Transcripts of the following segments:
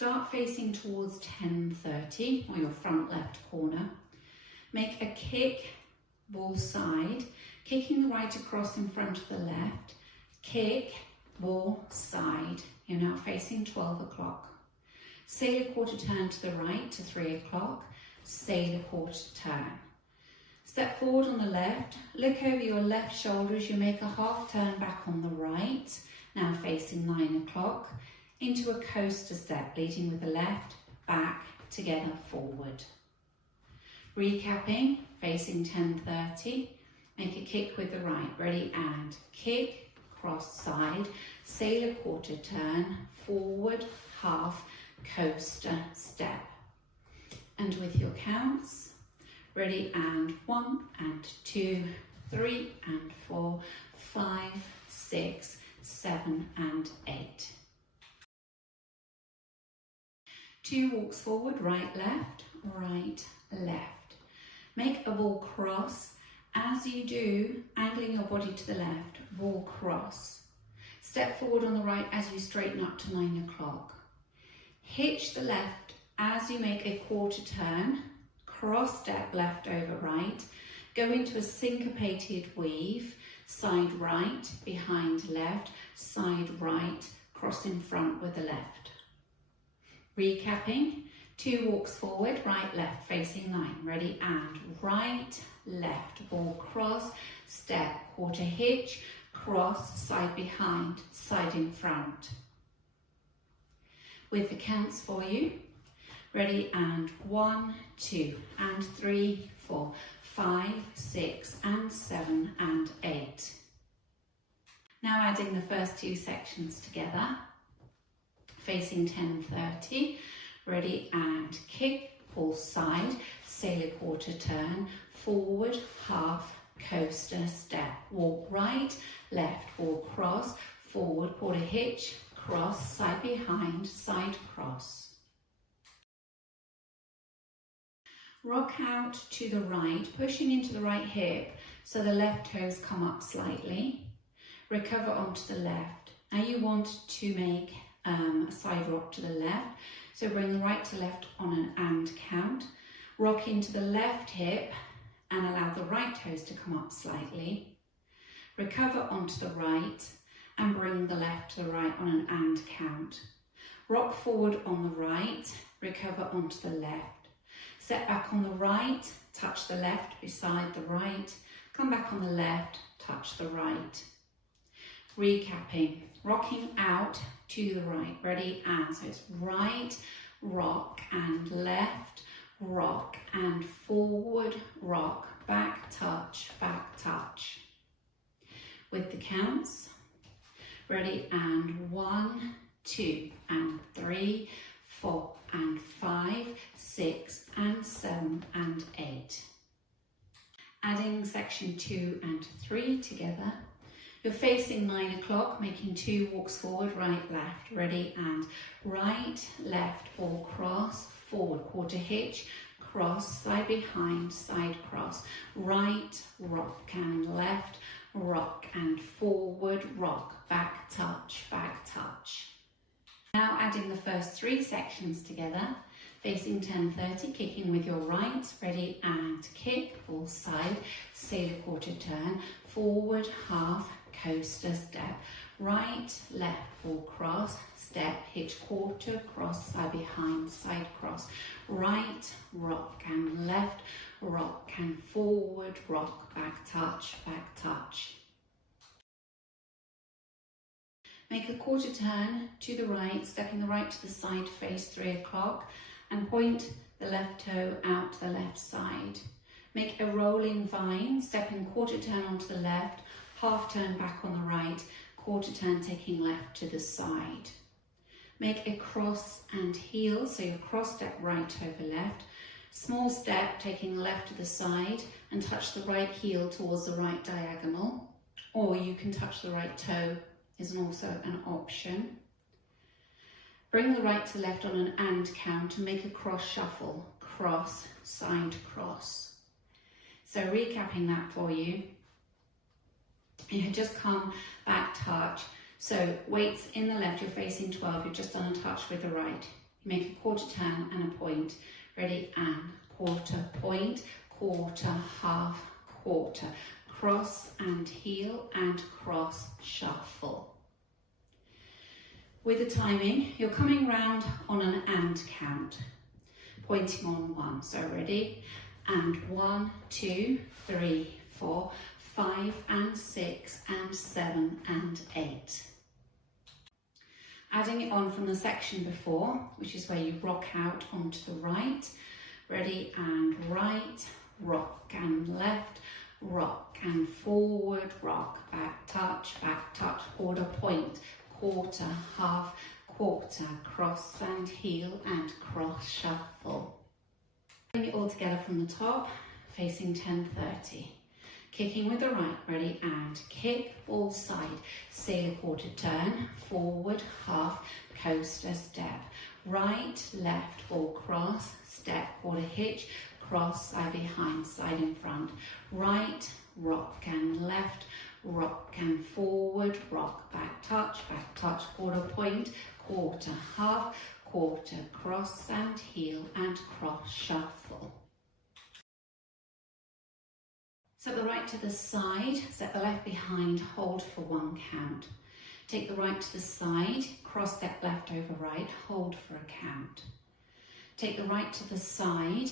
Start facing towards 10:30 or your front left corner. Make a kick, ball side, kicking the right across in front of the left. Kick, ball, side. You're now facing 12 o'clock. Sail a quarter turn to the right to 3 o'clock. Sail a quarter turn. Step forward on the left, look over your left shoulder as you make a half turn back on the right, now facing 9 o'clock, into a coaster step, leading with the left, back, together, forward. Recapping, facing 10:30, make a kick with the right, ready, and kick, cross side, sail a quarter turn, forward, half, coaster, step. And with your counts, ready, and 1 and 2, 3 and 4, 5, 6, 7 and 8. 2 walks forward, right, left, right, left. Make a ball cross. As you do, angling your body to the left, ball cross. Step forward on the right as you straighten up to 9 o'clock. Hitch the left as you make a quarter turn, cross step left over right, go into a syncopated weave, side right, behind left, side right, cross in front with the left. Recapping, 2 walks forward, right, left, facing 9, ready, and right, left, ball cross, step, quarter hitch, cross, side behind, side in front. With the counts for you, ready, and 1, 2, and 3, 4, 5, 6, and 7, and 8. Now adding the first 2 sections together, facing 10:30, ready, and kick, ball side, sail a quarter turn, forward, half, coaster, step, walk right, left, walk cross, forward, quarter hitch, cross, side behind, side cross. Rock out to the right, pushing into the right hip so the left toes come up slightly. Recover onto the left. Now you want to make a side rock to the left, so bring the right to left on an and count. Rock into the left hip and allow the right toes to come up slightly. Recover onto the right and bring the left to the right on an and count. Rock forward on the right, recover onto the left. Step back on the right, touch the left beside the right, come back on the left, touch the right. Recapping, rocking out to the right, ready, and so it's right, rock, and left, rock, and forward, rock, back, touch, back, touch. With the counts, ready, and 1, 2, and 3, 4, and 5, 6, and 7, and 8. Adding section 2 and 3 together. You're facing 9 o'clock, making 2 walks forward, right, left, ready, and right, left, ball cross, forward, quarter hitch, cross, side behind, side cross, right, rock, and left, rock, and forward, rock, back, touch, back, touch. Now adding the first 3 sections together, facing 10:30, kicking with your right, ready, and kick, ball side, sail a quarter turn, forward, half, coaster, step, right, left, ball cross, step, hitch, quarter, cross, side behind, side cross, right, rock, and left, rock, and forward, rock, back, touch, back, touch. Make a quarter turn to the right, stepping the right to the side, face 3 o'clock, and point the left toe out to the left side. Make a rolling vine, stepping quarter turn onto the left, half turn back on the right, quarter turn taking left to the side. Make a cross and heel, so your cross step right over left, small step taking left to the side and touch the right heel towards the right diagonal, or you can touch the right toe is also an option. Bring the right to left on an and count and make a cross shuffle, cross, side cross. So recapping that for you, you had just come back touch, so weights in the left, you're facing 12, you've just done a touch with the right. You make a quarter turn and a point. Ready, and quarter, point, quarter, half, quarter. Cross and heel and cross, shuffle. With the timing, you're coming round on an and count, pointing on one. So ready, and 1, 2, 3, 4, 5 and 6 and 7 and 8. Adding it on from the section before, which is where you rock out onto the right. Ready, and right, rock and left, rock and forward, rock, back touch, quarter, point, quarter, half, quarter, cross and heel and cross, shuffle. Bring it all together from the top, facing 10:30. Kicking with the right, ready, and kick, all side, sailor quarter turn, forward, half, coaster, step, right, left, ball cross, step, quarter hitch, cross, side behind, side in front, right, rock and left, rock and forward, rock, back touch, quarter, point, quarter, half, quarter, cross and heel and cross, shuffle. Set the right to the side, set the left behind, hold for 1 count. Take the right to the side, cross step left over right, hold for a count. Take the right to the side,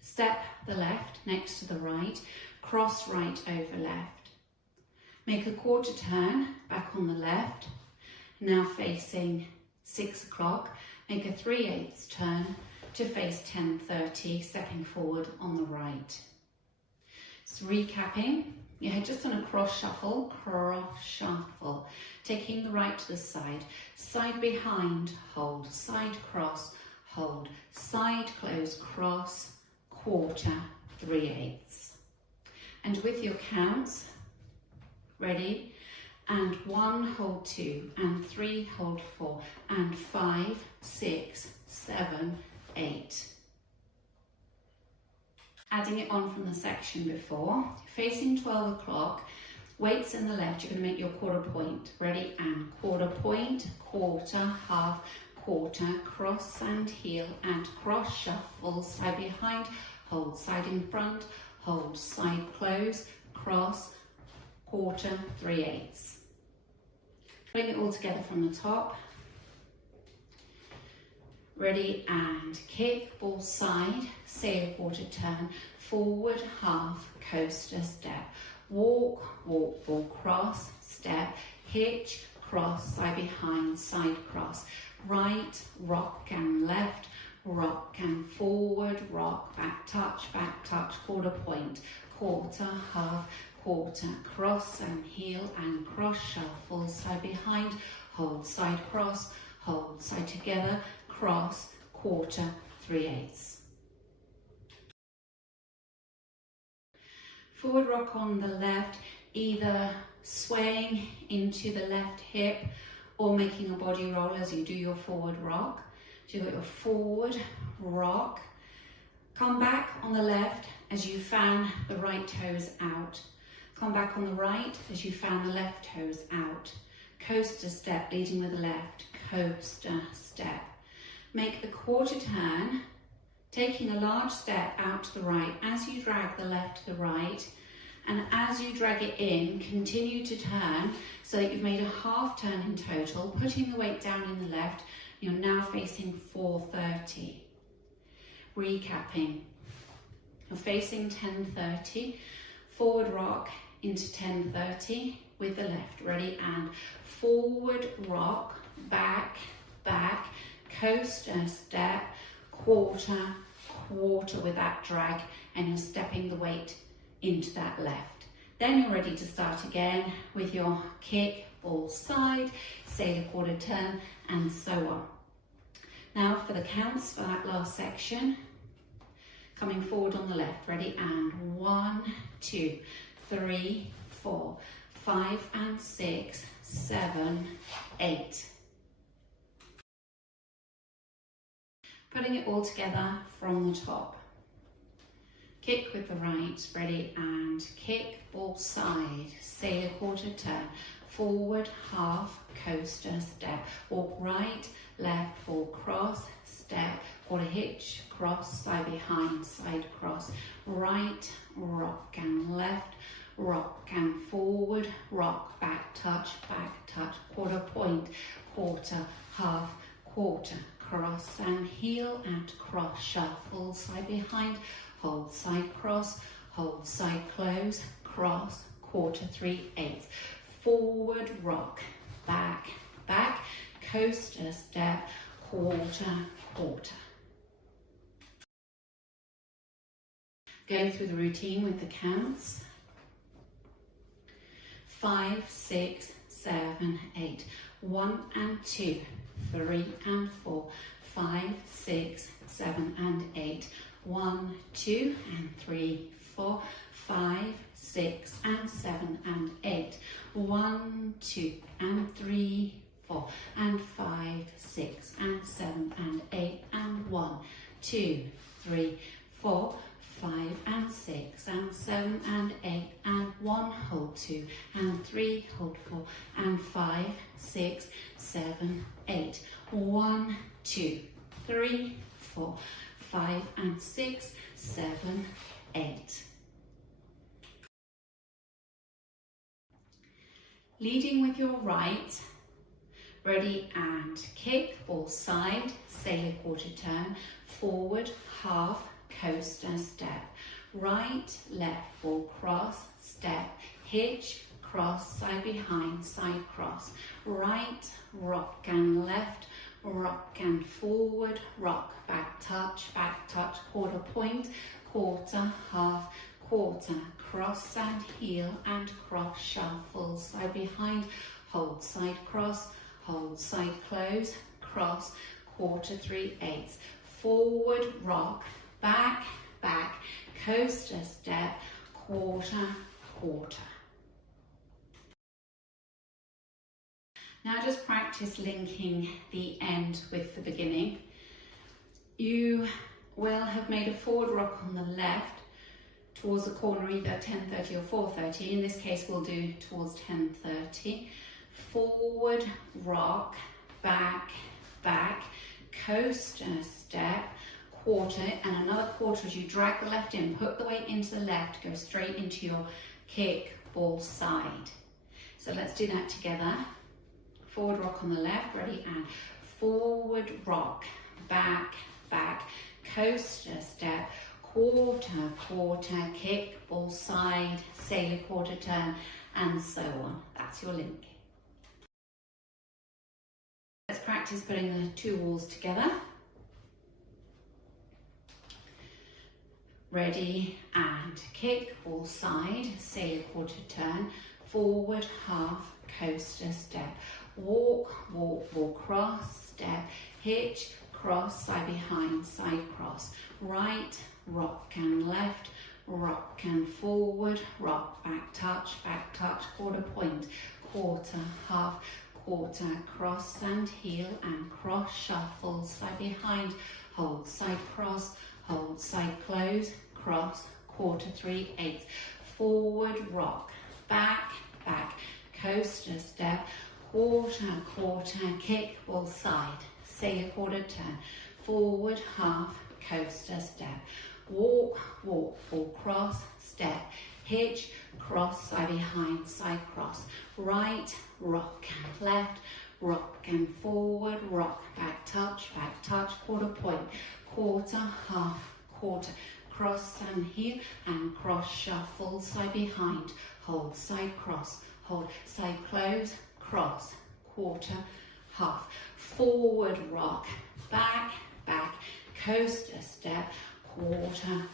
step the left next to the right, cross right over left. Make a quarter turn, back on the left, now facing 6 o'clock, make a 3/8 turn to face 10:30, stepping forward on the right. So recapping, you had just done a cross shuffle, taking the right to the side behind, hold, side cross, hold, side close, cross, quarter, 3/8. And with your counts, ready, and 1, hold 2, and 3, hold 4, and 5, 6, 7, 8. Adding it on from the section before, facing 12 o'clock, weights in the left, you're going to make your quarter point. Ready, and quarter point, quarter, half, quarter, cross and heel and cross, shuffle, side behind, hold, side in front, hold, side close, cross, quarter, 3/8. Bring it all together from the top. Ready, and kick, ball side, sailor quarter turn, forward, half, coaster, step, walk, walk, ball cross, step, hitch, cross, side behind, side cross, right, rock and left, rock and forward, rock, back touch, quarter point, quarter, half, quarter, cross and heel and cross, shuffle, side behind, hold, side cross, hold, side together, cross, quarter, 3/8. Forward rock on the left, either swaying into the left hip or making a body roll as you do your forward rock. So you've got your forward rock. Come back on the left as you fan the right toes out. Come back on the right as you fan the left toes out. Coaster step, leading with the left, coaster step. Make the quarter turn, taking a large step out to the right as you drag the left to the right, and as you drag it in, continue to turn so that you've made a half turn in total, putting the weight down in the left. You're now facing 4:30. Recapping, you're facing 10:30, forward rock into 10:30 with the left. Ready, and forward rock, back, coaster step, quarter with that drag, and you're stepping the weight into that left. Then you're ready to start again with your kick, ball side, sailor quarter turn, and so on. Now for the counts for that last section, coming forward on the left, ready, and 1, 2, 3, 4, 5 and 6, 7, 8. Putting it all together from the top. Kick with the right, ready, and kick, ball side, sailor quarter turn, forward, half, coaster, step, walk right, left, ball cross, step, step, quarter hitch, cross, side behind, side cross, right, rock and left, rock and forward, rock, back touch, quarter point, quarter, half, quarter, cross and heel and cross, shuffle, side behind, hold, side cross, hold, side close, cross, quarter, 3/8, forward, rock, back, coaster step, quarter, quarter. Going through the routine with the counts. 5, 6, 7, 8. 1 and 2, 3 and 4, 5, 6, 7 and 8. 1, 2 and 3, 4, 5, 6 and 7 and 8. 1, 2 and 3, 4 and 5, 6 and 7 and 8 and 1, 2, 3, 4, 5 and 6 and 7 and 8 and 1, hold 2 and 3, hold 4 and 5, 6, 7, 8. 1, 2, 3, 4, 5 and 6, 7, 8. Leading with your right, ready and kick or side, sailor quarter turn, forward, half, coaster step, right, left, ball cross, step, hitch, cross, side behind, side cross, right, rock and left, rock and forward, rock, back touch, quarter point, quarter, half, quarter, cross and heel and cross, shuffle, side behind, hold, side cross, hold, side close, cross, quarter, 3/8, forward, rock, back, coaster step, quarter, quarter. Now just practice linking the end with the beginning. You will have made a forward rock on the left towards the corner, either 10:30 or 4:30. In this case, we'll do towards 10:30. Forward rock, back, coaster step, quarter, and another quarter as you drag the left in, put the weight into the left, go straight into your kick, ball, side. So let's do that together. Forward rock on the left, ready, and forward rock, back, coaster step, quarter, kick, ball, side, sailor quarter turn, and so on. That's your link. Let's practice putting the two walls together. Ready and kick, ball side, sailor quarter turn, forward, half, coaster step, walk, cross, step, hitch, cross, side behind, side cross, right, rock and left, rock and forward, rock, back touch, quarter point, quarter, half, quarter, cross and heel and cross, shuffle, side behind, hold, side cross, hold, side close, cross, quarter, 3/8, forward rock, back, coaster step, quarter, kick, ball side, sailor quarter turn, forward, half, coaster step, walk, ball cross, step, hitch, cross, side behind, side cross, right, rock and left, rock and forward, rock, back touch, quarter point, quarter, half, quarter, cross and heel and cross, shuffle, side behind, hold, side cross, hold, side close, cross, quarter, half, forward rock, back, coaster step, quarter,